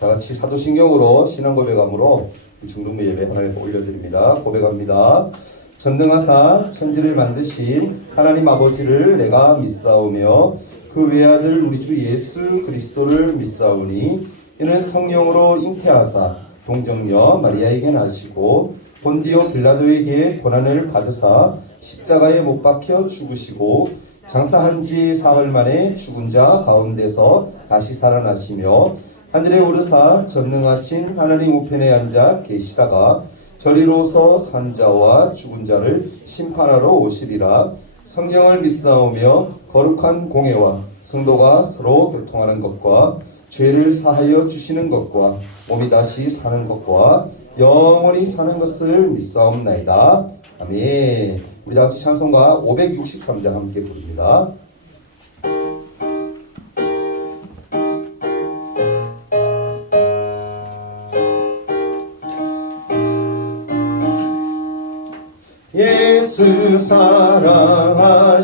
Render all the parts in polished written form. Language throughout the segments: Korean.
다 같이 사도신경으로 신앙 고백함으로 중등부 예배 하나님 올려드립니다. 고백합니다. 전능하사 천지를 만드신 하나님 아버지를 내가 믿사오며 그 외아들 우리 주 예수 그리스도를 믿사오니 이는 성령으로 잉태하사 동정녀 마리아에게 나시고 본디오 빌라도에게 고난을 받으사 십자가에 못 박혀 죽으시고 장사한 지 사흘 만에 죽은 자 가운데서 다시 살아나시며 하늘에 오르사 전능하신 하나님 우편에 앉아 계시다가 저리로서 산 자와 죽은 자를 심판하러 오시리라. 성령을 믿사오며 거룩한 공회와 성도가 서로 교통하는 것과 죄를 사하여 주시는 것과 몸이 다시 사는 것과 영원히 사는 것을 믿사옵나이다. 아멘. 우리 다 같이 찬송가 563장 함께 부릅니다. 예수 사랑하심을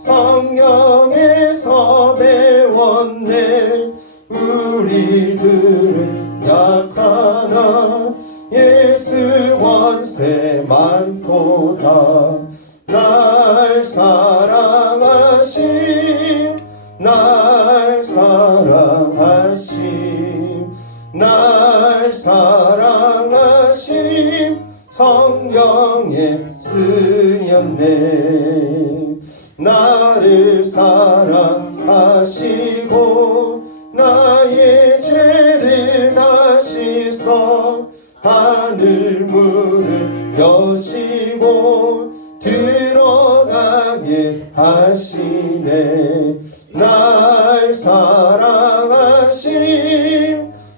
성령에서 배웠네. 우리들은 약하나 예수 권세 많도다. 날 사랑하심 날 사랑하심 날 사랑하심 성령에 쓰였네. 나를 사랑하시고 나의 죄를 다시서 하늘 문을 여시고 들어가게 하시네. 날 사랑하심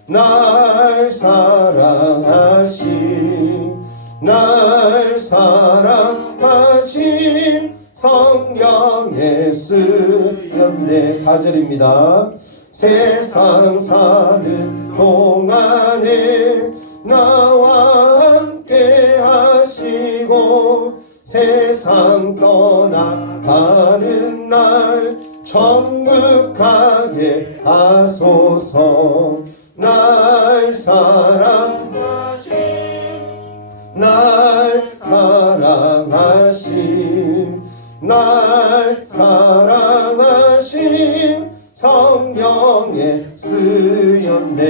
날 사랑하심 날 사랑하심 성경에 쓰였네. 4절입니다. 세상 사는 동안에 나와 함께 하시고 세상 떠나가는 날 천국 가게 하소서. 날 사랑하심 날 사랑하심 날 사랑하심 성경에 쓰였네.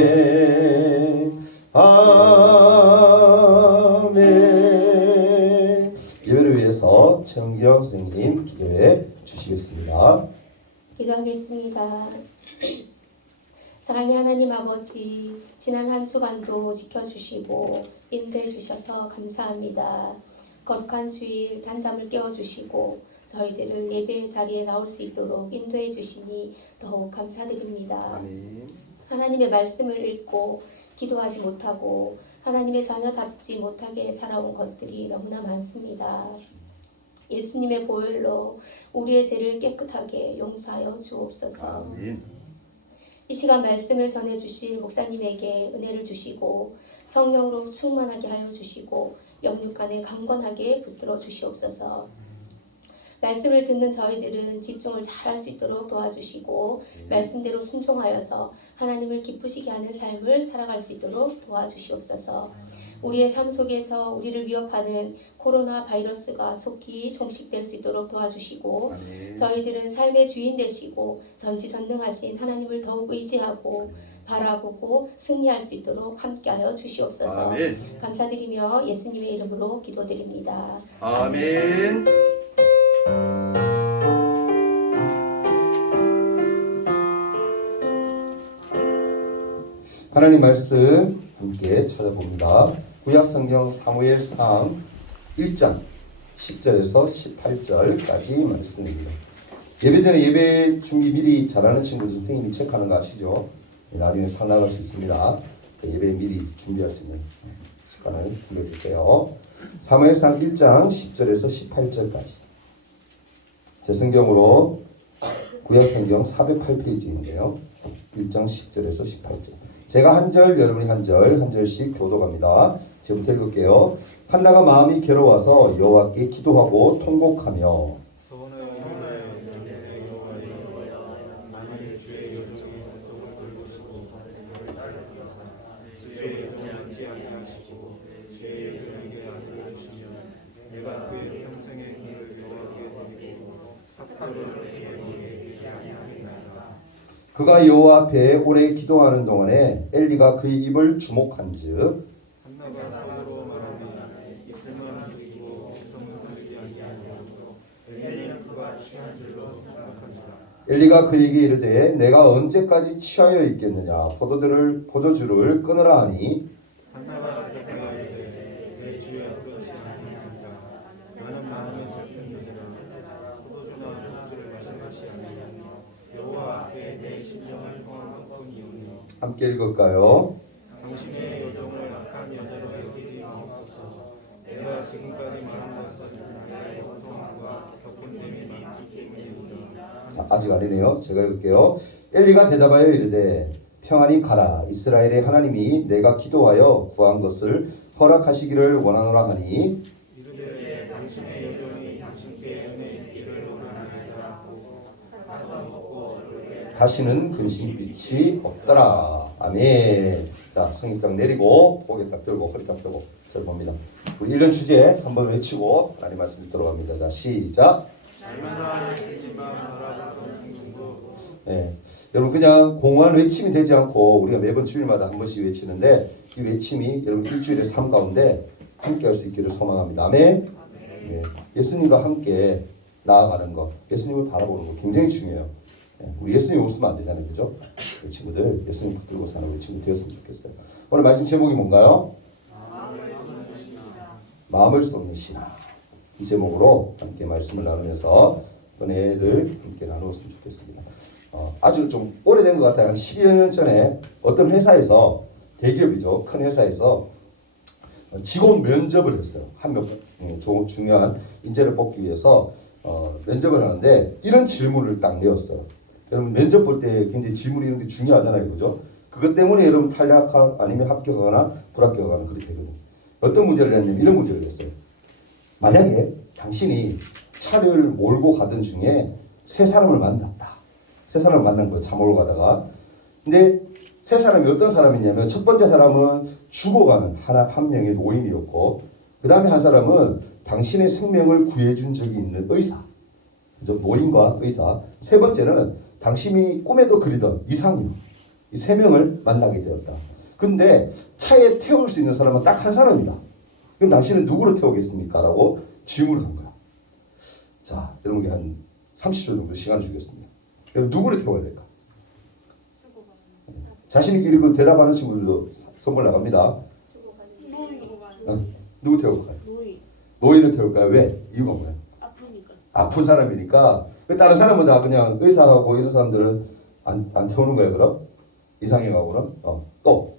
아멘. 예배를 위해서 최은경 선생님 기도해 주시겠습니다. 기도하겠습니다. 사랑의 하나님 아버지, 지난 한 주간도 지켜주시고 인도해 주셔서 감사합니다. 거룩한 주일 단잠을 깨워주시고 저희들을 예배의 자리에 나올 수 있도록 인도해 주시니 더욱 감사드립니다. 아멘. 하나님의 말씀을 읽고 기도하지 못하고 하나님의 자녀답지 못하게 살아온 것들이 너무나 많습니다. 예수님의 보혈로 우리의 죄를 깨끗하게 용서하여 주옵소서. 아멘. 이 시간 말씀을 전해주실 목사님에게 은혜를 주시고 성령으로 충만하게 하여 주시고 영육간에 강건하게 붙들어 주시옵소서. 말씀을 듣는 저희들은 집중을 잘할 수 있도록 도와주시고 말씀대로 순종하여서 하나님을 기쁘시게 하는 삶을 살아갈 수 있도록 도와주시옵소서. 우리의 삶 속에서 우리를 위협하는 코로나 바이러스가 속히 종식될 수 있도록 도와주시고 저희들은 삶의 주인 되시고 전지전능하신 하나님을 더욱 의지하고 바라보고 승리할 수 있도록 함께하여 주시옵소서. 아멘. 감사드리며 예수님의 이름으로 기도드립니다. 아멘. 하나님 말씀 함께 찾아봅니다. 구약성경 사무엘상 1장 10절에서 18절까지 말씀입니다. 예배 전에 예배 준비 미리 잘하는 친구들 선생님이 체크하는 거 아시죠? 나중에 상 나갈 수 있습니다. 예배 미리 준비할 수 있는 시간을 빌려주세요. 사무엘상 1장 10절에서 18절까지 제 성경으로 구약성경 408페이지인데요. 1장 10절에서 18절. 제가 한 절, 여러분이 한 절, 한 절씩 교독합니다. 제부터 읽을게요. 한나가 마음이 괴로워서 여호와께 기도하고 통곡하며 그가 여호와 앞에 오래 기도하는 동안에 엘리가 그의 입을 주목한즉 한나가 사고로 말하니 이틀만 죽이고 정을 들이지 아니하고 엘리는 그가 취한 줄로 생각하니라. 엘리가 그에게 이르되 내가 언제까지 취하여 있겠느냐 포도주를 끊으라 하니 한나가 대답하여 이르되 내 주여 그렇지 아니하니까 나는 마음이 슬픈느니라. 포도주나 포도주를 마신 것이 아니하며 여호와 앞에 내 심정을 통한 것뿐이오니 함께 읽을까요? 당신의 요정을 악한 여자로 여기지 마옵소서. 내가 지금까지 말한 것은 나의 고통과 겪은 됨이 많기 때문이오니 아직 아니네요. 제가 읽을게요. 엘리가 대답하여 이르되 평안히 가라. 이스라엘의 하나님이 내가 기도하여 구한 것을 허락하시기를 원하노라 하니 이르되 당신의 요정이 당신께 은혜 있기를 원하나이다 하고 가서 먹고 다시는 근심빛이 없더라. 아멘. 자, 성경장 내리고 고개 딱 들고 허리 딱 펴고 저를 봅니다. 우리 1년 주제 한번 외치고 하나님 말씀 듣도록 합니다. 자, 시작. 날마다 예수님만 바라보는 중도 네. 여러분 그냥 공허한 외침이 되지 않고 우리가 매번 주일마다 한 번씩 외치는데 이 외침이 여러분 일주일의 삶 가운데 함께 할 수 있기를 소망합니다. 아멘. 네. 예수님과 함께 나아가는 것, 예수님을 바라보는 것 굉장히 중요해요. 네. 우리 예수님 없으면 안 되잖아요, 그죠? 우리 친구들 예수님 붙들고 사는 우리 친구 되었으면 좋겠어요. 오늘 말씀 제목이 뭔가요? 마음을 쏟는 신앙. 이 제목으로 함께 말씀을 나누면서 은혜를 함께 나누었으면 좋겠습니다. 아주 좀 오래된 것 같아요. 한 10여 년 전에 어떤 회사에서 대기업이죠. 큰 회사에서 직원 면접을 했어요. 한 명 중요한 인재를 뽑기 위해서 면접을 하는데 이런 질문을 딱 내었어요. 여러분 면접 볼 때 굉장히 질문이 이런 게 중요하잖아요. 그죠? 그것 때문에 여러분 탈락 아니면 합격하거나 불합격하거나 그렇게 되거든요. 어떤 문제를 냈냐면 이런 문제를 냈어요. 만약에 당신이 차를 몰고 가던 중에 세 사람을 만났다. 세 사람을 만난 거예요. 차 몰고 가다가. 근데 세 사람이 어떤 사람이냐면 첫 번째 사람은 죽어가는 한 명의 노인이었고 그 다음에 한 사람은 당신의 생명을 구해준 적이 있는 의사. 노인과 의사. 세 번째는 당신이 꿈에도 그리던 이상형. 이 세 명을 만나게 되었다. 근데 차에 태울 수 있는 사람은 딱 한 사람이다. 그럼 당신은 누구로 태우겠습니까? 라고 질문을 한 거야. 자, 여러분께 한 30초 정도 시간을 주겠습니다. 여러분 누구를 태워야 될까? 자신 있게 그 대답하는 친구들도 선물 나갑니다. 누구 태울까요? 노인을 태울까요? 왜? 이유가 뭐예요? 아프니까. 아픈 사람이니까. 다른 사람은 다 그냥 의사하고 이런 사람들은 안 태우는 거예요, 그럼? 이상형하고는? 또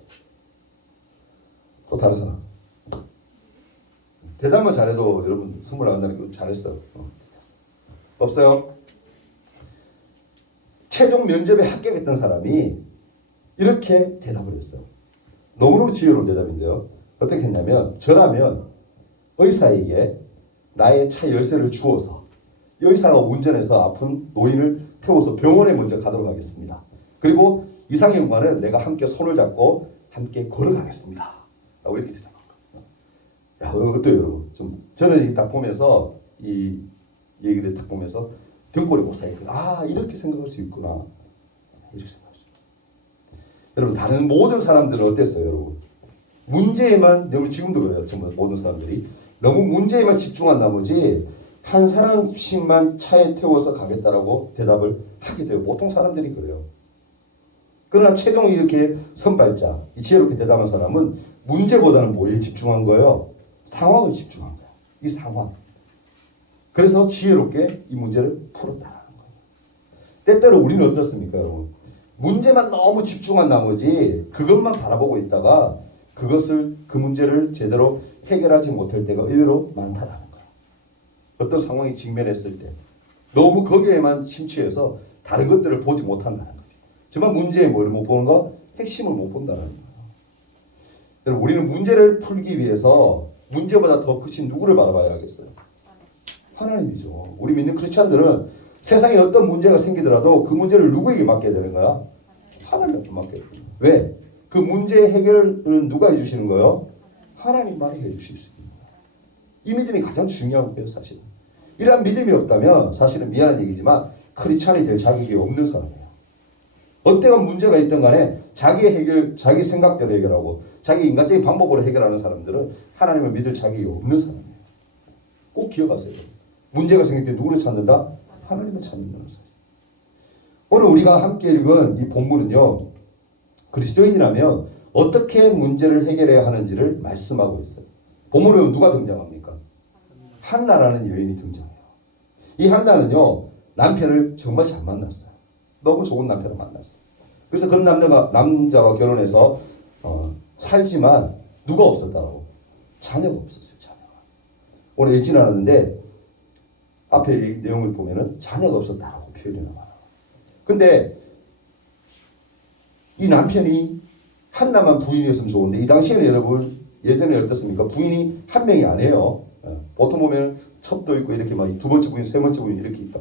다른 사람. 대답만 잘해도 여러분 선물 나간다는 거 잘했어요. 없어요? 최종 면접에 합격했던 사람이 이렇게 대답을 했어요. 너무너무 지혜로운 대답인데요. 어떻게 했냐면 저라면 의사에게 나의 차 열쇠를 주어서 의사가 운전해서 아픈 노인을 태워서 병원에 먼저 가도록 하겠습니다. 그리고 이상형과는 내가 함께 손을 잡고 함께 걸어가겠습니다. 라고 이렇게 대답한 거예요. 야, 어때요, 여러분? 저는 딱 보면서 이 얘기를 딱 보면서 등골이 못살겠구나. 이렇게 생각할 수 있구나. 이렇게 생각했어요. 여러분 다른 모든 사람들은 어땠어요, 여러분? 문제에만 너무 지금도 그래요. 전부 모든 사람들이 너무 문제에만 집중한 나머지 한 사람씩만 차에 태워서 가겠다라고 대답을 하게 돼요. 보통 사람들이 그래요. 그러나 최종 이렇게 선발자, 이 지혜롭게 대답한 사람은 문제보다는 뭐에 집중한 거예요? 상황을 집중한 거예요. 이 상황. 그래서 지혜롭게 이 문제를 풀었다는 거예요. 때때로 우리는 어떻습니까, 여러분? 문제만 너무 집중한 나머지 그것만 바라보고 있다가 그 문제를 제대로 해결하지 못할 때가 의외로 많다는 거예요. 어떤 상황이 직면했을 때 너무 거기에만 심취해서 다른 것들을 보지 못한다는 거죠. 정말 문제의 뭐를 못 보는 거? 핵심을 못 본다는 거예요. 여러분 우리는 문제를 풀기 위해서 문제보다 더 크신 누구를 바라봐야 하겠어요? 하나님이죠. 우리 믿는 크리스찬들은 세상에 어떤 문제가 생기더라도 그 문제를 누구에게 맡겨야 되는 거야? 하나님한테 맡겨야 되는 거야. 왜? 그 문제의 해결은 누가 해주시는 거예요? 하나님만이 해주실 수 있는 거야. 이 믿음이 가장 중요한 거예요, 사실은. 이러한 믿음이 없다면 사실은 미안한 얘기지만 크리스찬이 될 자격이 없는 사람이에요. 어때가 문제가 있든 간에 자기 생각대로 해결하고 자기 인간적인 방법으로 해결하는 사람들은 하나님을 믿을 자격이 없는 사람이에요. 꼭 기억하세요. 문제가 생길 때 누구를 찾는다? 하나님을 찾는다는 사실. 오늘 우리가 함께 읽은 이 본문은요, 그리스도인이라면 어떻게 문제를 해결해야 하는지를 말씀하고 있어요. 본문에 누가 등장합니까? 한나라는 여인이 등장해요. 이 한나는요, 남편을 정말 잘 만났어요. 너무 좋은 남편을 만났어요. 그래서 그런 남자와 결혼해서 살지만 누가 없었다고? 자녀가 없었어요. 자녀가. 오늘 읽지는 않았는데 앞에 이 내용을 보면은 자녀가 없었다라고 표현이 나와요. 근데 이 남편이 한나만 부인이었으면 좋은데 이 당시에는 여러분 예전에 어떻습니까? 부인이 한 명이 아니에요. 보통 보면 첩도 있고 이렇게 막 두 번째 부인, 세 번째 부인 이렇게 있다.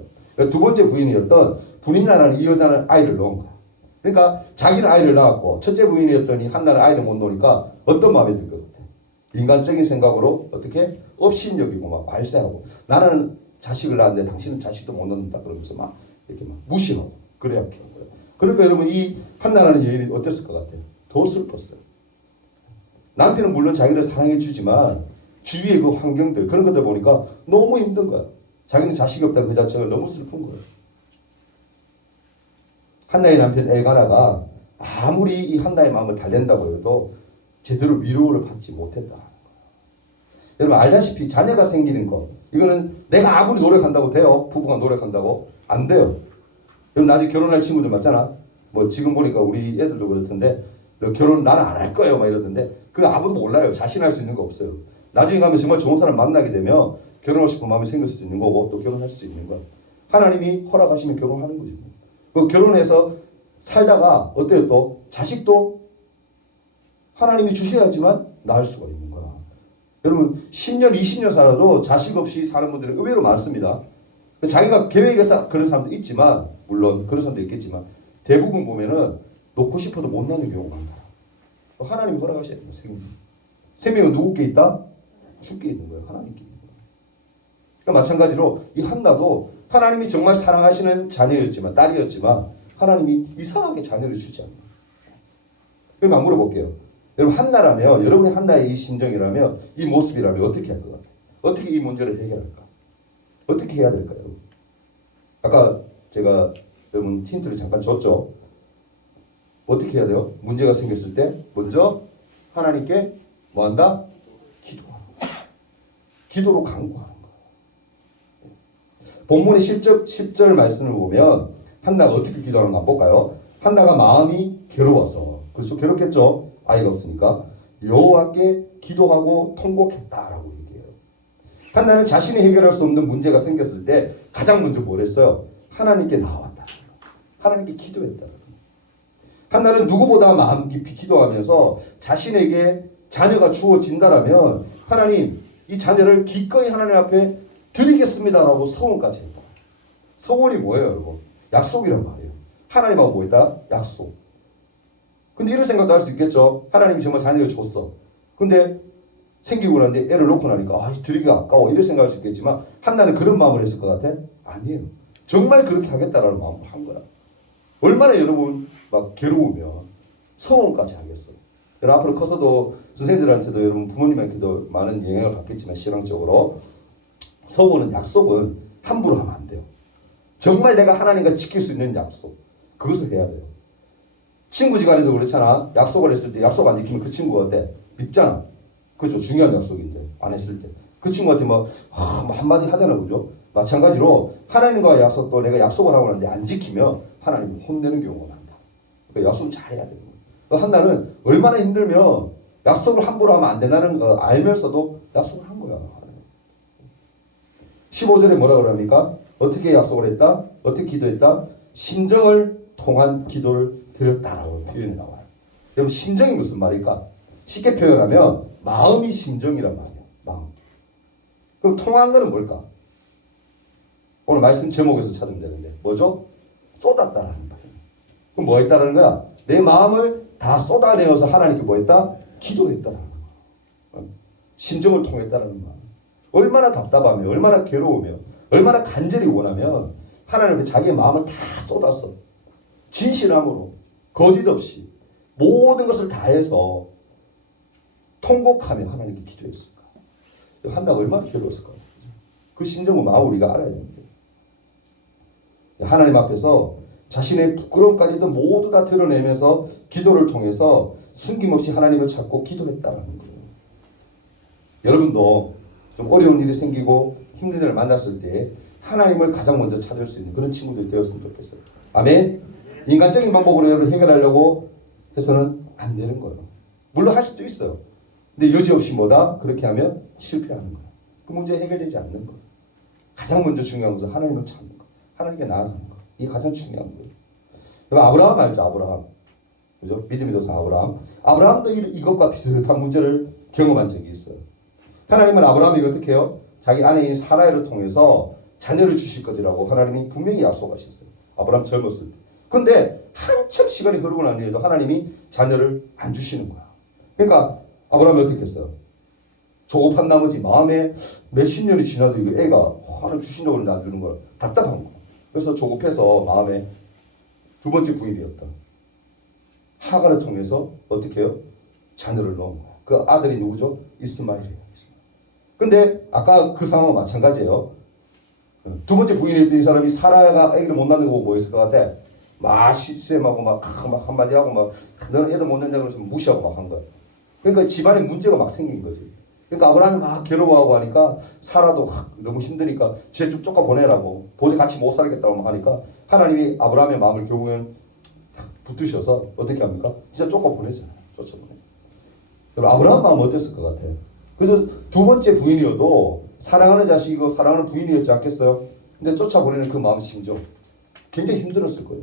두 번째 부인이었던 분인나라는 이 여자는 아이를 낳은 거야. 그러니까 자기는 아이를 낳았고 첫째 부인이었던 이 한나는 아이를 못 놓으니까 어떤 마음이 들 것 같아? 인간적인 생각으로 어떻게 업신여기고 막 괄세하고 나는 자식을 낳았는데 당신은 자식도 못 낳는다 그러면서 막 이렇게 막 무시하고 그래야 하는 거예요. 그러니까 여러분 이 한나라는 여인이 어땠을 것 같아요? 더 슬펐어요. 남편은 물론 자기를 사랑해 주지만 주위의 그 환경들 그런 것들 보니까 너무 힘든 거야. 자기는 자식이 없다는 그 자체가 너무 슬픈 거예요. 한나의 남편 엘가나가 아무리 이 한나의 마음을 달랜다고 해도 제대로 위로를 받지 못했다. 여러분 알다시피 자녀가 생기는 것 이거는 내가 아무리 노력한다고 돼요? 부부가 노력한다고? 안 돼요. 여러분 나중에 결혼할 친구들 맞잖아. 뭐 지금 보니까 우리 애들도 그렇던데 너 결혼 나는 안 할 거예요 막 이러던데 그거 아무도 몰라요. 자신할 수 있는 거 없어요. 나중에 가면 정말 좋은 사람 만나게 되면 결혼하고 싶은 마음이 생길 수도 있는 거고 또 결혼할 수 있는 거야. 하나님이 허락하시면 결혼하는 거죠. 그 결혼해서 살다가 어때요 또? 자식도 하나님이 주셔야지만 낳을 수가 있는 거야. 여러분 10년 20년 살아도 자식 없이 사는 분들은 의외로 많습니다. 자기가 계획해서 그런 사람도 있지만 물론 그런 사람도 있겠지만 대부분 보면은 놓고 싶어도 못 낳는 경우가 많다. 하나님이 허락하셔야 돼요. 생명은 누구께 있다? 주께 있는 거예요. 하나님께 있는 거예요. 그러니까 마찬가지로 이 한나도 하나님이 정말 사랑하시는 자녀였지만 딸이었지만 하나님이 이상하게 자녀를 주지 않는 거예요. 그럼 한번 물어볼게요. 여러분 한나라면 여러분이 한나의 이 심정이라면 이 모습이라면 어떻게 할 것 같아요? 어떻게 이 문제를 해결할까? 어떻게 해야 될까요? 여러분? 아까 제가 여러분 힌트를 잠깐 줬죠. 어떻게 해야 돼요? 문제가 생겼을 때 먼저 하나님께 뭐 한다? 기도하는 거예요. 기도로 간구하는 거예요. 본문의 10절 말씀을 보면 한나가 어떻게 기도하는가 한번 볼까요? 한나가 마음이 괴로워서 그렇죠? 괴롭겠죠? 아이가 없으니까 여호와께 기도하고 통곡했다라고 얘기해요. 한나는 자신이 해결할 수 없는 문제가 생겼을 때 가장 먼저 뭘 했어요? 하나님께 나왔다. 하나님께 기도했다. 한나는 누구보다 마음 깊이 기도하면서 자신에게 자녀가 주어진다라면 하나님 이 자녀를 기꺼이 하나님 앞에 드리겠습니다라고 서원까지 했다. 서원이 뭐예요 여러분? 약속이란 말이에요. 하나님하고 뭐 있다? 약속. 근데 이런 생각도 할 수 있겠죠. 하나님이 정말 자녀를 줬어. 근데 생기고 나는데 애를 놓고 나니까 드리기가 아까워 이런 생각할 수 있겠지만 한나는 그런 마음을 했을 것 같아? 아니에요. 정말 그렇게 하겠다라는 마음을 한 거야. 얼마나 여러분 막 괴로우면 서원까지 하겠어요. 여러분 앞으로 커서도 선생님들한테도 여러분 부모님한테도 많은 영향을 받겠지만 신앙적으로 서원은 약속은 함부로 하면 안 돼요. 정말 내가 하나님과 지킬 수 있는 약속 그것을 해야 돼요. 친구지간에도 그렇잖아. 약속을 했을 때 약속 안 지키면 그 친구가 어때? 밉잖아. 그죠? 중요한 약속인데 안 했을 때 그 친구한테 뭐 한마디 하잖아. 그죠? 마찬가지로 하나님과의 약속도 내가 약속을 하고 나는데 안 지키면 하나님을 혼내는 경우가 많다. 그러니까 약속을 잘해야 되는 거예요. 한나는 얼마나 힘들면 약속을 함부로 하면 안 된다는 거 알면서도 약속을 한 거야. 15절에 뭐라 그럽니까? 어떻게 약속을 했다? 어떻게 기도했다? 심정을 통한 기도를 드렸다라고 표현이 나와요. 여러분 심정이 무슨 말일까? 쉽게 표현하면 마음이 심정이란 말이에요. 마음. 그럼 통한 거는 뭘까? 오늘 말씀 제목에서 찾으면 되는데 뭐죠? 쏟았다라는 말이에요. 그럼 뭐 했다라는 거야? 내 마음을 다 쏟아내어서 하나님께 뭐 했다? 기도했다라는 거야. 심정을 통했다라는 말. 얼마나 답답하며 얼마나 괴로우며 얼마나 간절히 원하면 하나님 앞에 자기의 마음을 다 쏟았어. 진실함으로 거짓 없이 모든 것을 다해서 통곡하며 하나님께 기도했을까? 한나가 얼마나 괴로웠을까? 그 심정을 마음 우리가 알아야 됩니다. 하나님 앞에서 자신의 부끄러움까지도 모두 다 드러내면서 기도를 통해서 숨김없이 하나님을 찾고 기도했다는 거예요. 여러분도 좀 어려운 일이 생기고 힘든 일을 만났을 때 하나님을 가장 먼저 찾을 수 있는 그런 친구들이 되었으면 좋겠어요. 아멘. 인간적인 방법으로 해결하려고 해서는 안 되는 거예요. 물론 할 수도 있어요. 근데 여지없이 뭐다? 그렇게 하면 실패하는 거예요. 그 문제 해결되지 않는 거예요. 가장 먼저 중요한 것은 하나님을 찾는 거, 하나님께 나아가는 거. 이게 가장 중요한 거예요. 아브라함 알죠? 아브라함. 그죠? 믿음의 조상 아브라함. 아브라함도 이것과 비슷한 문제를 경험한 적이 있어요. 하나님은 아브라함에게 어떻게 해요? 자기 아내인 사라를 통해서 자녀를 주실 것이라고 하나님이 분명히 약속하셨어요. 아브라함 젊었을 때. 근데 한참 시간이 흐르고 난 뒤에도 하나님이 자녀를 안 주시는 거야. 그러니까 아브라함이 어떻게 했어요? 조급한 나머지 마음에 몇십 년이 지나도 이거 애가 하나 주신다고 그러는데 안 주는 거야. 답답한 거야. 그래서 조급해서 마음에 두 번째 부인이었다. 하갈을 통해서 어떻게 해요? 자녀를 넣은 거야. 그 아들이 누구죠? 이스마엘이에요. 근데 아까 그 상황은 마찬가지예요. 두 번째 부인이었던 이 사람이 사라가 아기를 못 낳는 거 보고 뭐 했을 것 같아? 막 시샘하고 막 한마디 하고 막 너는 애도 못 낳는다고 해서 무시하고 막 한 거야. 그러니까 집안에 문제가 막 생긴 거지. 그러니까 아브라함이 막 괴로워하고 하니까 사라도 너무 힘드니까 쟤 좀 쫓아 보내라고 도저히 같이 못 살겠다고 하니까 하나님이 아브라함의 마음을 결국엔 붙드셔서 어떻게 합니까? 진짜 쫓아 보내잖아요. 쫓아보내. 여러분 아브라함 마음은 어땠을 것 같아요? 그래서 두 번째 부인이어도 사랑하는 자식이고 사랑하는 부인이었지 않겠어요? 근데 쫓아보내는 그 마음 심정 굉장히 힘들었을 거예요.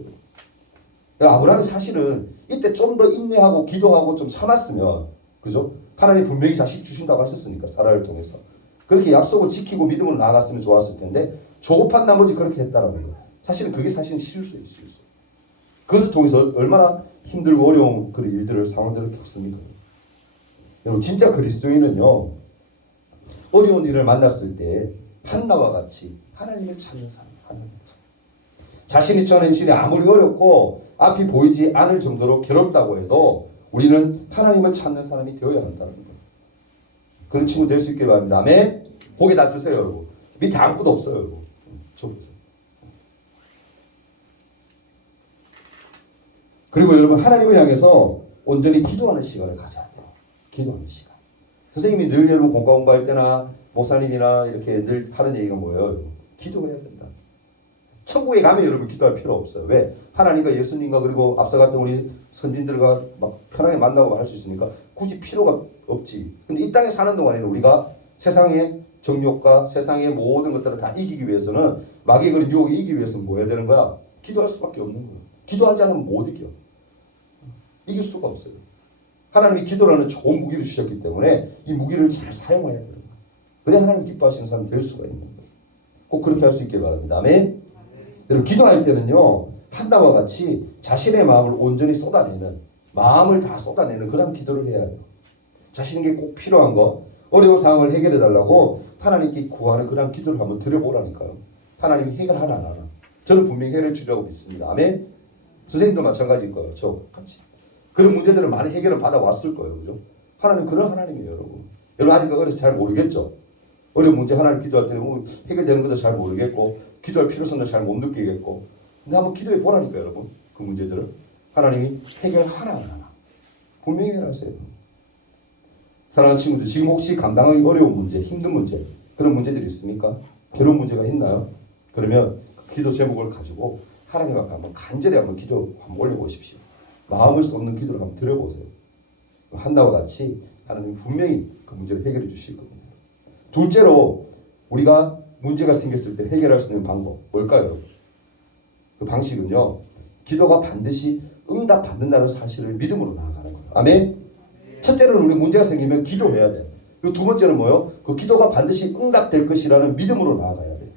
아브라함이 사실은 이때 좀 더 인내하고 기도하고 좀 참았으면 그죠? 하나님 분명히 자식 주신다고 하셨으니까 사라를 통해서 그렇게 약속을 지키고 믿음으로 나아갔으면 좋았을 텐데 조급한 나머지 그렇게 했다라는 거예요. 사실은 그게 사실은 실수예요. 실수. 그것을 통해서 얼마나 힘들고 어려운 그런 일들을 상황들을 겪습니까? 여러분 진짜 그리스도인은요 어려운 일을 만났을 때 한나와 같이 하나님을 찾는 사람, 하나님을 찾는 자신이 처한 현실이 아무리 어렵고 앞이 보이지 않을 정도로 괴롭다고 해도 우리는 하나님을 찾는 사람이 되어야 한다는 거예요. 그런 친구 될 수 있길 바랍니다. 아멘. 고개 다 드세요, 여러분. 밑에 아무것도 없어요, 여러분. 그리고 여러분 하나님을 향해서 온전히 기도하는 시간을 가져야 돼요. 기도하는 시간. 선생님이 늘 여러분 공과 공부할 때나 목사님이나 이렇게 늘 하는 얘기가 뭐예요? 여러분? 기도해야 된다. 천국에 가면 여러분 기도할 필요 없어요. 왜? 하나님과 예수님과 그리고 앞서갔던 우리 선진들과 막 편하게 만나고 할 수 있으니까 굳이 필요가 없지. 근데 이 땅에 사는 동안에는 우리가 세상의 정욕과 세상의 모든 것들을 다 이기기 위해서는 마귀의 그런 유혹에 이기기 위해서는 뭐 해야 되는 거야? 기도할 수밖에 없는 거야. 기도하지 않으면 못 이겨. 이길 수가 없어요. 하나님이 기도라는 좋은 무기를 주셨기 때문에 이 무기를 잘 사용해야 돼요. 그래야 하나님 기뻐하시는 사람이 될 수가 있는 거예요. 꼭 그렇게 할 수 있길 바랍니다. 아멘. 여러분 기도할 때는요 한나와 같이 자신의 마음을 온전히 쏟아내는 마음을 다 쏟아내는 그런 기도를 해야 해요. 자신에게 꼭 필요한 거 어려운 상황을 해결해 달라고 하나님께 구하는 그런 기도를 한번 드려보라니까요. 하나님이 해결하나 안 하나. 저는 분명히 해결해 주려고 믿습니다. 아멘. 선생님도 마찬가지일 거예요. 저 같이. 그런 문제들을 많이 해결을 받아왔을 거예요. 그죠? 하나님 그런 하나님이에요. 여러분. 여러분 아직 어려서 잘 모르겠죠? 어려운 문제 하나님 기도할 때는 해결되는 것도 잘 모르겠고 기도할 필요성도 잘 못 느끼겠고 근데 한번 기도해 보라니까 여러분. 그 문제들을 하나님이 해결하나 안 하나. 분명히 해결하세요. 사랑하는 친구들 지금 혹시 감당하기 어려운 문제 힘든 문제 그런 문제들이 있습니까? 결혼 문제가 있나요? 그러면 그 기도 제목을 가지고 하나님 앞에 한번 간절히 한번 기도 한번 올려보십시오. 마음을 쏟는 기도를 한번 드려보세요. 한나와 같이 하나님 분명히 그 문제를 해결해 주실 겁니다. 둘째로 우리가 문제가 생겼을 때 해결할 수 있는 방법 뭘까요? 그 방식은요. 기도가 반드시 응답받는다는 사실을 믿음으로 나아가는 거예요. 아멘. 첫째로는 우리 문제가 생기면 기도해야 돼요. 그리고 두 번째는 뭐예요? 그 기도가 반드시 응답될 것이라는 믿음으로 나아가야 돼요.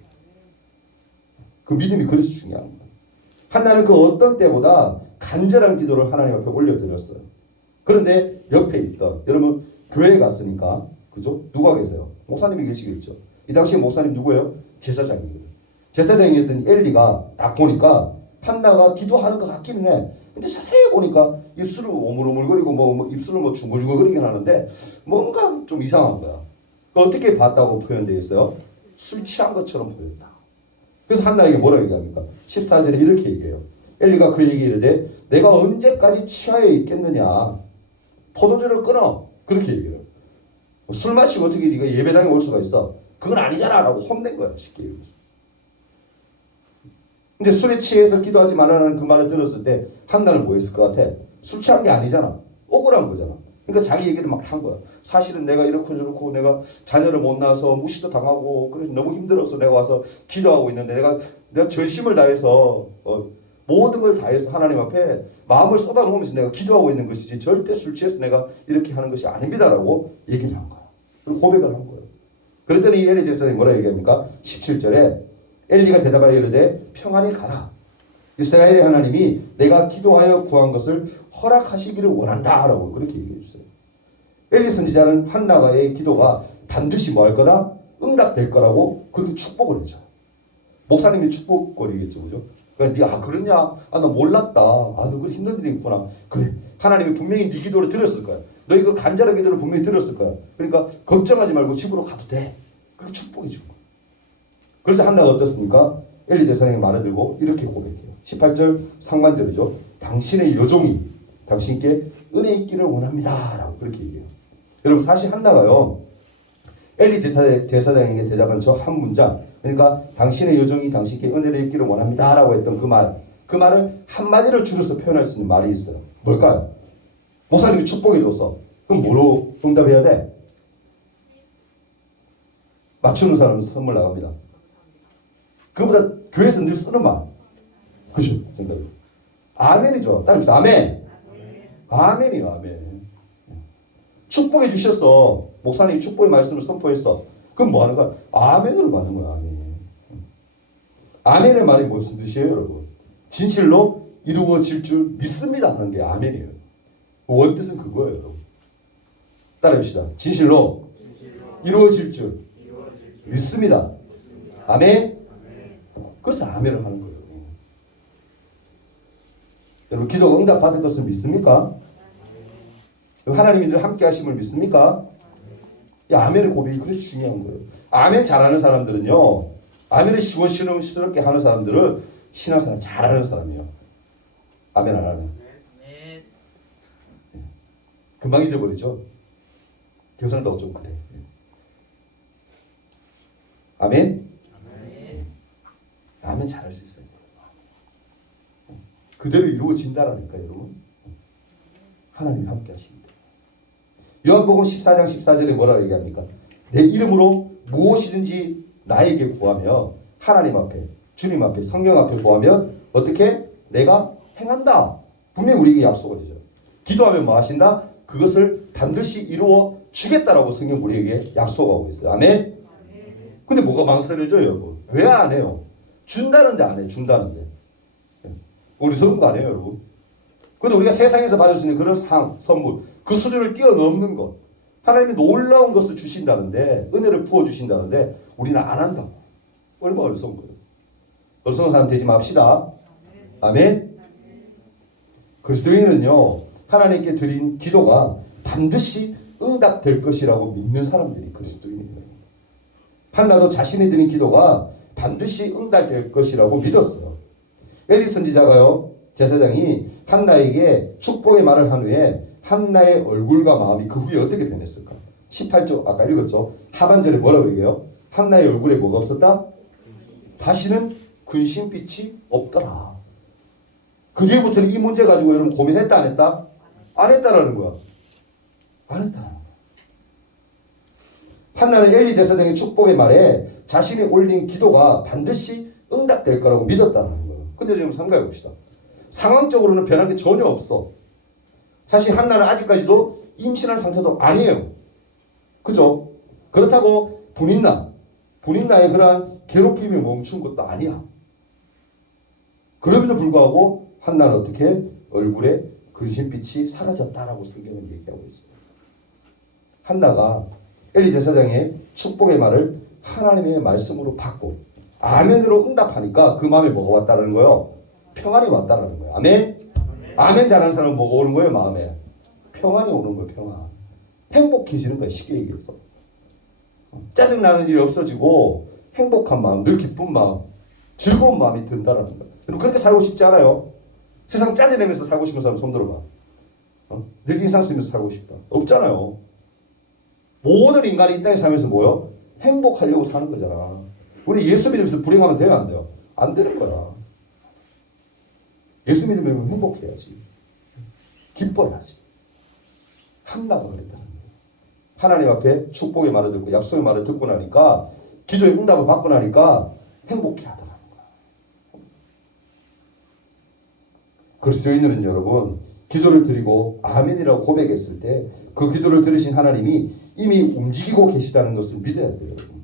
그 믿음이 그래서 중요한 거예요. 한나는 그 어떤 때보다 간절한 기도를 하나님 앞에 올려드렸어요. 그런데 옆에 있던 여러분 교회에 갔으니까 그죠? 누가 계세요? 목사님이 계시겠죠. 이 당시에 목사님 누구예요? 제사장이거든. 제사장이었던 엘리가 딱 보니까 한나가 기도하는 것 같기는 해. 근데 자세히 보니까 입술을 오물오물거리고 뭐 입술을 뭐 중글중글거리긴 하는데 뭔가 좀 이상한 거야. 어떻게 봤다고 표현되어 있어요? 술 취한 것처럼 보였다. 그래서 한나에게 뭐라고 얘기합니까? 14절에 이렇게 얘기해요. 엘리가 그 얘기를 이르되 내가 언제까지 취하여 있겠느냐. 포도주를 끊어. 그렇게 얘기해요. 술 마시고 어떻게 네가 예배당에 올 수가 있어? 그건 아니잖아 라고 혼낸 거야. 쉽게 얘기해서. 근데 술에 취해서 기도하지 말라는 그 말을 들었을 때 한나는 뭐 했을 것 같아? 술 취한 게 아니잖아. 억울한 거잖아. 그러니까 자기 얘기를 막 한 거야. 사실은 내가 이렇고 저렇고 내가 자녀를 못 낳아서 무시도 당하고 그래서 너무 힘들어서 내가 와서 기도하고 있는데 내가 전심을 다해서 모든 걸 다해서 하나님 앞에 마음을 쏟아놓으면서 내가 기도하고 있는 것이지 절대 술 취해서 내가 이렇게 하는 것이 아닙니다라고 얘기를 한 거야. 그리고 고백을 한 거예요. 그랬더니 엘리 제사장이 뭐라 얘기합니까? 17절에 엘리가 대답하여 이르되 평안히 가라. 이스라엘의 하나님이 내가 기도하여 구한 것을 허락하시기를 원한다라고 그렇게 얘기해 주세요. 엘리 선지자는 한나가의 기도가 반드시 뭐 할 거다? 응답될 거라고 그렇게 축복을 했죠. 목사님이 축복거리겠죠, 그죠? 그러니까 네가 그러냐? 나 몰랐다. 너 그래 힘든 일이 있구나. 그래, 하나님이 분명히 네 기도를 들었을 거야. 너희 그 간절한 기도를 분명히 들었을 거야. 그러니까 걱정하지 말고 집으로 가도 돼. 그렇게 축복해 준 거야. 그래서 한나가 어떻습니까? 엘리 제사장이 말을 들고 이렇게 고백해요. 18절 상반절이죠. 당신의 여종이 당신께 은혜 있기를 원합니다 라고 그렇게 얘기해요. 여러분 사실 한나가요 엘리 제사장에게 대답한 저 한 문장, 그러니까 당신의 여종이 당신께 은혜를 있기를 원합니다 라고 했던 그 말을 한마디로 줄여서 표현할 수 있는 말이 있어요. 뭘까요? 목사님이 축복해 줬어. 그럼 뭐로 응답해야 돼? 맞추는 사람은 선물 나갑니다. 그보다 교회에서 늘 쓰는 말. 그죠? 정답. 아멘이죠. 따라합시다. 아멘. 아멘이요. 아멘. 축복해 주셨어. 목사님이 축복의 말씀을 선포했어. 그럼 뭐 하는 거야? 아멘으로 받는 거야. 아멘. 아멘의 말이 무슨 뜻이에요, 여러분? 진실로 이루어질 줄 믿습니다 하는 게 아멘이에요. 원뜻은 그거예요, 여러분. 따라합시다. 진실로 이루어질 줄 믿습니다. 아멘. 그래서 아멘을 하는 거예요. 여러분 기도가 응답받은 것을 믿습니까? 하나님이 늘 함께 하심을 믿습니까? 이 아멘의 고백이 그렇게 중요한 거예요. 아멘 잘하는 사람들은요. 아멘을 시원시원스럽게 하는 사람들은 신앙생활 잘하는 사람이에요. 아멘 안 하면. 금방 잊어버리죠. 교사도 좀 그래. 아멘? 아멘 잘할 수 있어요. 그대로 이루어진다라니까 여러분. 하나님이 함께 하십니다. 요한복음 14장 14절에 뭐라고 얘기합니까? 내 이름으로 무엇이든지 나에게 구하며 하나님 앞에, 주님 앞에, 성령 앞에 구하면 어떻게? 내가 행한다. 분명히 우리에게 약속을 해줘요. 기도하면 뭐 하신다? 그것을 반드시 이루어 주겠다라고 성경 우리에게 약속하고 있어요. 아멘? 근데 뭐가 망설여져요, 여러분? 왜 안 해요? 준다는데 안 해, 준다는데. 우리 성공 안 해요, 여러분. 근데 우리가 세상에서 받을 수 있는 그런 상, 선물, 그 수준을 뛰어넘는 것, 하나님이 놀라운 것을 주신다는데, 은혜를 부어주신다는데, 우리는 안 한다고. 얼마나 어리석은 거예요. 어리석은 사람 되지 맙시다. 아멘? 그리스도인은요, 하나님께 드린 기도가 반드시 응답될 것이라고 믿는 사람들이 그리스도인이에요. 한나도 자신이 드린 기도가 반드시 응답될 것이라고 믿었어요. 엘리 선지자가요, 제사장이 한나에게 축복의 말을 한 후에 한나의 얼굴과 마음이 그 후에 어떻게 변했을까? 18절 아까 읽었죠. 하반절에 뭐라고 얘기해요? 한나의 얼굴에 뭐가 없었다? 다시는 근심빛이 없더라. 그 뒤부터는 이 문제 가지고 여러분 고민했다 안 했다? 안 했다라는 거야. 안 했다. 한나는 엘리 제사장의 축복의 말에 자신이 올린 기도가 반드시 응답될 거라고 믿었다는 거예요. 근데 지금 생각해 봅시다. 상황적으로는 변한 게 전혀 없어. 사실 한나는 아직까지도 임신한 상태도 아니에요. 그죠? 그렇다고 분인나의 그러한 괴롭힘이 멈춘 것도 아니야. 그럼에도 불구하고 한나는 어떻게? 얼굴에 근심빛이 사라졌다라고 성경은 얘기하고 있어요. 한나가 엘리 제사장의 축복의 말을 하나님의 말씀으로 받고 아멘으로 응답하니까 그 마음에 뭐가 왔다는 거예요? 평안이 왔다라는 거예요. 아멘? 아멘 잘하는 사람은 뭐가 오는 거예요? 마음에 평안이 오는 거예요. 평안. 행복해지는 거예요. 쉽게 얘기해서. 짜증나는 일이 없어지고 행복한 마음, 늘 기쁜 마음, 즐거운 마음이 든다라는 거예요. 여러분 그렇게 살고 싶지 않아요? 세상 짜증내면서 살고 싶은 사람 손 들어봐. 늘 인상 쓰면서 살고 싶다. 없잖아요. 모든 인간이 이 땅에 살면서 뭐요? 행복하려고 사는 거잖아. 우리 예수 믿으면서 불행하면 돼요? 안 돼요? 안 되는 거야. 예수 믿으면 행복해야지. 기뻐야지. 한나가 그랬다는 거예요. 하나님 앞에 축복의 말을 듣고 약속의 말을 듣고 나니까 기도의 응답을 받고 나니까 행복해 하더라는 거야. 그리스도인들은 여러분 기도를 드리고 아멘이라고 고백했을 때 그 기도를 들으신 하나님이 이미 움직이고 계시다는 것을 믿어야 돼요. 여러분.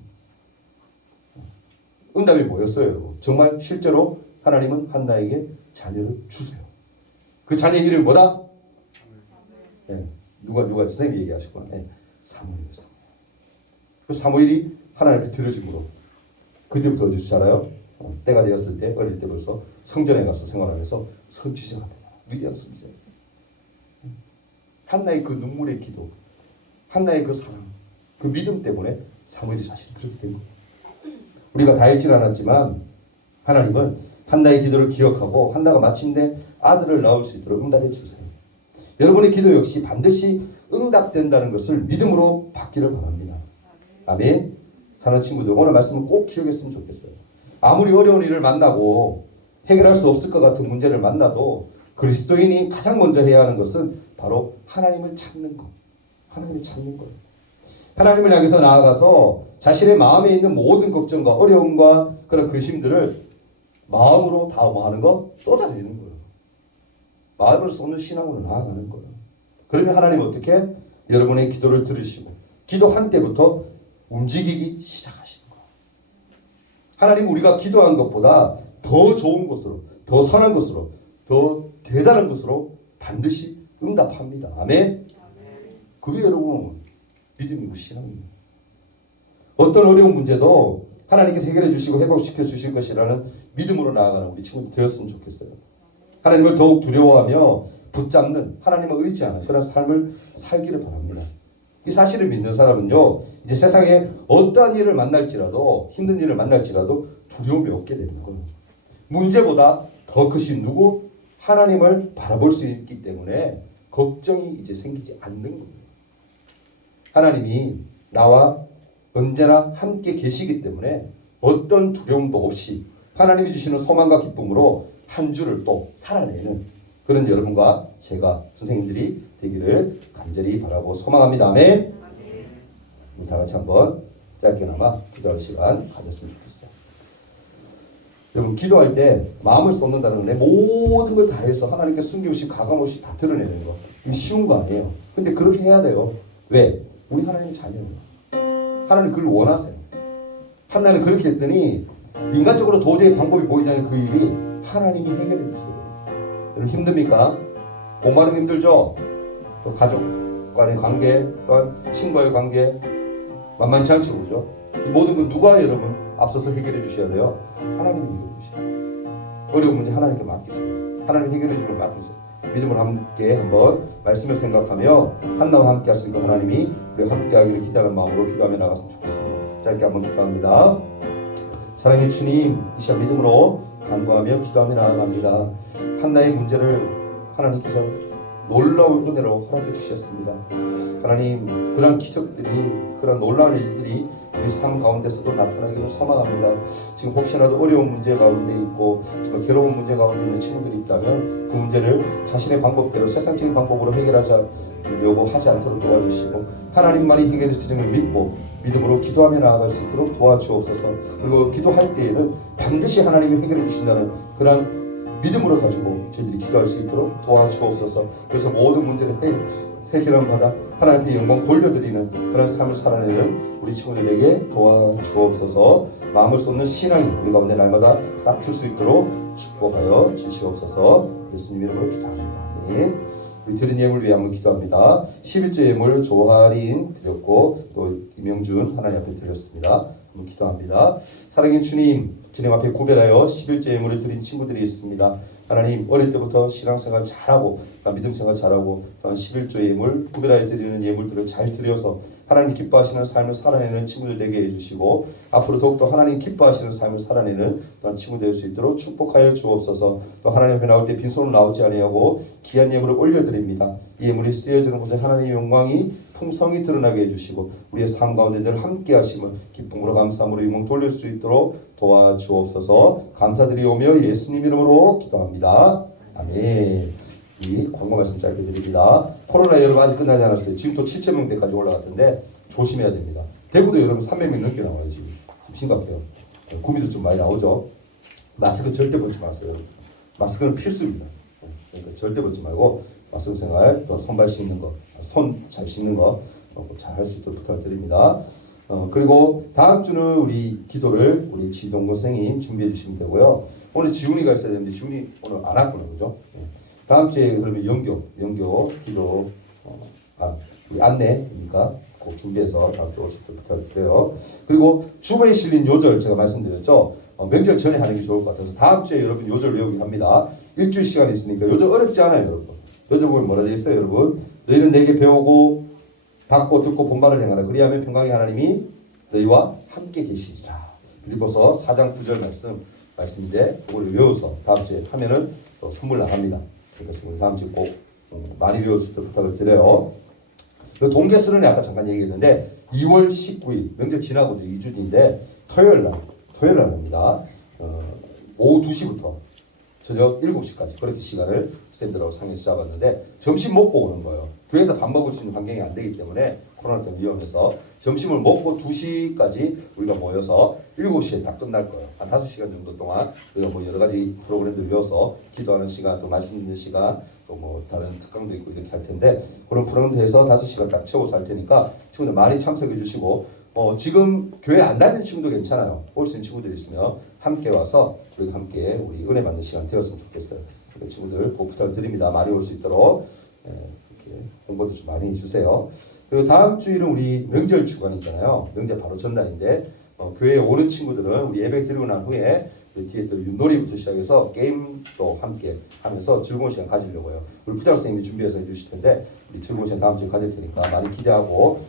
응답이 뭐였어요? 여러분? 정말 실제로 하나님은 한나에게 자녀를 주세요. 그 자녀의 이름이 뭐다? 네, 누가 선생님이 얘기하셨구나. 네, 사무엘이에요. 사무엘. 그 사무엘이 하나님 앞에 들어짐으로 그때부터 어디서 자라요? 때가 되었을 때 어릴 때 벌써 성전에 가서 생활하면서 선지자가 되요. 위대한 선지자. 한나의 그 눈물의 기도, 한나의 그 사랑, 그 믿음 때문에 사무엘이 자신이 그렇게 된 거예요. 우리가 다 읽진 않았지만 하나님은 한나의 기도를 기억하고 한나가 마침내 아들을 낳을 수 있도록 응답해 주세요. 여러분의 기도 역시 반드시 응답된다는 것을 믿음으로 받기를 바랍니다. 아멘. 사랑하는 친구들, 오늘 말씀을 꼭 기억했으면 좋겠어요. 아무리 어려운 일을 만나고 해결할 수 없을 것 같은 문제를 만나도 그리스도인이 가장 먼저 해야 하는 것은 바로 하나님을 찾는 것. 하나님을 찾는 거예요. 하나님을 향해서 나아가서 자신의 마음에 있는 모든 걱정과 어려움과 그런 근심들을 마음으로 다 뭐하는 거? 쏟아내는 거예요. 마음을 쏟는 신앙으로 나아가는 거예요. 그러면 하나님 어떻게? 여러분의 기도를 들으시고 기도한 때부터 움직이기 시작하시는 거예요. 하나님 우리가 기도한 것보다 더 좋은 것으로, 더 선한 것으로, 더 대단한 것으로 반드시 응답합니다. 아멘? 그게 여러분 믿음이고 신앙입니다. 어떤 어려운 문제도 하나님께서 해결해 주시고 회복시켜 주실 것이라는 믿음으로 나아가는 우리 친구들 되었으면 좋겠어요. 하나님을 더욱 두려워하며 붙잡는 하나님을 의지하는 그런 삶을 살기를 바랍니다. 이 사실을 믿는 사람은요, 이제 세상에 어떠한 일을 만날지라도 힘든 일을 만날지라도 두려움이 없게 되는 거예요. 문제보다 더 크신 누구? 하나님을 바라볼 수 있기 때문에 걱정이 이제 생기지 않는 거예요. 하나님이 나와 언제나 함께 계시기 때문에 어떤 두려움도 없이 하나님이 주시는 소망과 기쁨으로 한 주를 또 살아내는 그런 여러분과 제가 선생님들이 되기를 간절히 바라고 소망합니다. 아멘. 우리 다 같이 한번 짧게나마 기도할 시간 가졌으면 좋겠어요. 여러분 기도할 때 마음을 쏟는다는 건 내 모든 걸 다해서 하나님께 숨김없이 가감없이 다 드러내는 거. 이게 쉬운 거 아니에요. 근데 그렇게 해야 돼요. 왜? 우리 하나님의 자녀예요. 하나님 그걸 원하세요. 한나는 그렇게 했더니 인간적으로 도저히 방법이 보이지 않는 그 일이 하나님이 해결해 주세요. 여러분 힘듭니까? 공부하는 게 힘들죠? 또 가족과의 관계, 또한 친구와의 관계 만만치 않죠, 그죠? 이 모든 건 누가 여러분 앞서서 해결해 주셔야 돼요? 하나님이 해결해 주셔야 돼요. 어려운 문제 하나님께 맡기세요. 하나님 해결해 주는 걸 맡기세요. 믿음을 함께 한번 말씀을 생각하며 한나와 함께 하시니까 하나님이 우리 함께 하기를 기대하는 마음으로 기도하며 나갔으면 좋겠습니다. 짧게 한번 기도합니다. 사랑의 주님, 이 시간 믿음으로 간구하며 기도하며 나아갑니다. 한나의 문제를 하나님께서 놀라운 은혜로 허락해 주셨습니다. 하나님, 그런 기적들이, 그런 놀라운 일들이 우리 삶 가운데서도 나타나기를 소망합니다. 지금 혹시라도 어려운 문제 가운데 있고 정말 괴로운 문제 가운데 있는 친구들이 있다면 그 문제를 자신의 방법대로 세상적인 방법으로 해결하려고 하지 않도록 도와주시고 하나님만이 해결해 주시는 걸 믿고 믿음으로 기도하며 나아갈 수 있도록 도와주옵소서. 그리고 기도할 때에는 반드시 하나님이 해결해 주신다는 그런 믿음으로 가지고 저희들이 기도할 수 있도록 도와주옵소서. 그래서 모든 문제를 해결함 받아 하나님께 영광 돌려드리는 그런 삶을 살아내는 우리 친구들에게 도와주옵소서. 마음을 쏟는 신앙이 우리 가운데 날마다 싹틀 수 있도록 축복하여 주시옵소서. 예수님 이름으로 기도합니다. 아멘. 우리 드린 예물 위해 한번 기도합니다. 11조 예물 조할인 드렸고 또 이명준 하나님 앞에 드렸습니다. 한번 기도합니다. 사랑의 주님, 주님 앞에 구별하여 11조 예물을 드린 친구들이 있습니다. 하나님 어릴 때부터 신앙생활 잘하고 믿음생활 잘하고 또한 11조 예물 구별하여 드리는 예물들을 잘 드려서 하나님 기뻐하시는 삶을 살아내는 친구들 되게 해주시고 앞으로 더욱더 하나님 기뻐하시는 삶을 살아내는 또한 친구 될 수 있도록 축복하여 주옵소서. 또 하나님 앞에 나올 때 빈손으로 나오지 아니하고 귀한 예물을 올려드립니다. 이 예물이 쓰여지는 곳에 하나님의 영광이 풍성히 드러나게 해주시고 우리의 삶 가운데 늘 함께 하심을 기쁨으로 감사함으로 영광 돌릴 수 있도록 도와주옵소서. 감사드리오며 예수님 이름으로 기도합니다. 아멘. 이 광고 말씀 짧게 드립니다. 코로나 여러분 아직 끝나지 않았어요. 지금 또 7,000명대까지 올라갔던데 조심해야 됩니다. 대구도 여러분 300명 넘게 나와요. 지금 심각해요. 구미도 좀 많이 나오죠. 마스크 절대 벗지 마세요. 마스크는 필수입니다. 그러니까 절대 벗지 말고 마스크 생활, 또 손발 씻는 거, 손 잘 씻는 거 잘 할 수 있도록 부탁드립니다. 그리고 다음 주는 우리 기도를 우리 지동근 선생님 준비해 주시면 되고요. 오늘 지훈이가 있어야 되는데 지훈이 오늘 안 왔구나, 그죠? 다음 주에 그러면 영교 기도 우리 안내니까 꼭 준비해서 다음 주 오실 때 부탁드려요. 그리고 주보에 실린 요절 제가 말씀드렸죠. 명절 전에 하는 게 좋을 것 같아서 다음 주에 여러분 요절 외우기 합니다. 일주일 시간이 있으니까 요절 어렵지 않아요, 여러분. 요절 보면 뭐라 되어 있어요, 여러분? 너희는 내게 배우고 받고 듣고 본바를 행하라. 그리하면 평강의 하나님이 너희와 함께 계시리라. 빌립보서 4장 9절 말씀인데 그걸 외워서 다음 주에 하면은 또 선물 나갑니다. 그러니까 지금 다음 주에 꼭 많이 외울 수 있도록 부탁을 드려요. 그 동계수련회 아까 잠깐 얘기했는데 2월 19일 명절 지나고 2주 뒤인데 토요일 날 합니다. 오후 2시부터 저녁 7시까지 그렇게 시간을 쌤들하고 상의해서 잡았는데 점심 먹고 오는 거예요. 교회에서 밥 먹을 수 있는 환경이 안 되기 때문에 코로나 때문에 위험해서 점심을 먹고 2시까지 우리가 모여서 7시에 딱 끝날 거예요. 한 5시간 정도 동안 우리가 뭐 여러 가지 프로그램들 외워서 기도하는 시간, 또 말씀 듣는 시간, 또 뭐 다른 특강도 있고 이렇게 할 텐데 그런 프로그램 해서 5시간 딱 채워서 할 테니까 친구들 많이 참석해 주시고 지금 교회 안 다니는 친구도 괜찮아요. 올 수 있는 친구들 있으면 함께 와서 우리가 함께 우리 은혜 받는 시간 되었으면 좋겠어요. 그러니까 친구들 꼭 부탁드립니다. 많이 올 수 있도록 이렇게 홍보도 좀 많이 해주세요. 그리고 다음 주일은 우리 명절 주간이잖아요. 명절 바로 전날인데 교회에 오는 친구들은 우리 예배 드리고 난 후에 뒤에 또 윷놀이부터 시작해서 게임도 함께 하면서 즐거운 시간 가지려고요. 우리 부장 선생님이 준비해서 해주실 텐데 우리 즐거운 시간 다음 주에 가질 테니까 많이 기대하고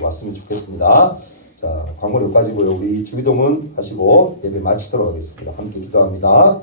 왔으면 좋겠습니다. 자, 광고는 여기까지고요. 우리 주기도문 하시고 예배 마치도록 하겠습니다. 함께 기도합니다.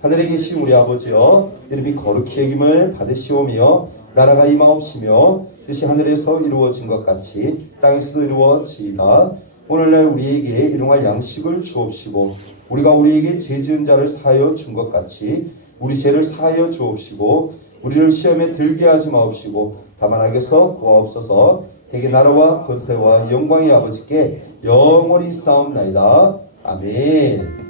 하늘에 계신 우리 아버지여, 이름이 거룩히 여김을 받으시오며 나라가 임하옵시며 뜻이 하늘에서 이루어진 것 같이 땅에서도 이루어지이다. 오늘날 우리에게 일용할 양식을 주옵시고 우리가 우리에게 죄 지은 자를 사하여 준 것 같이 우리 죄를 사하여 주옵시고 우리를 시험에 들게 하지 마옵시고 다만 악에서 구하옵소서. 대개 나라와 권세와 영광의 아버지께 영원히 싸움나이다. 아멘.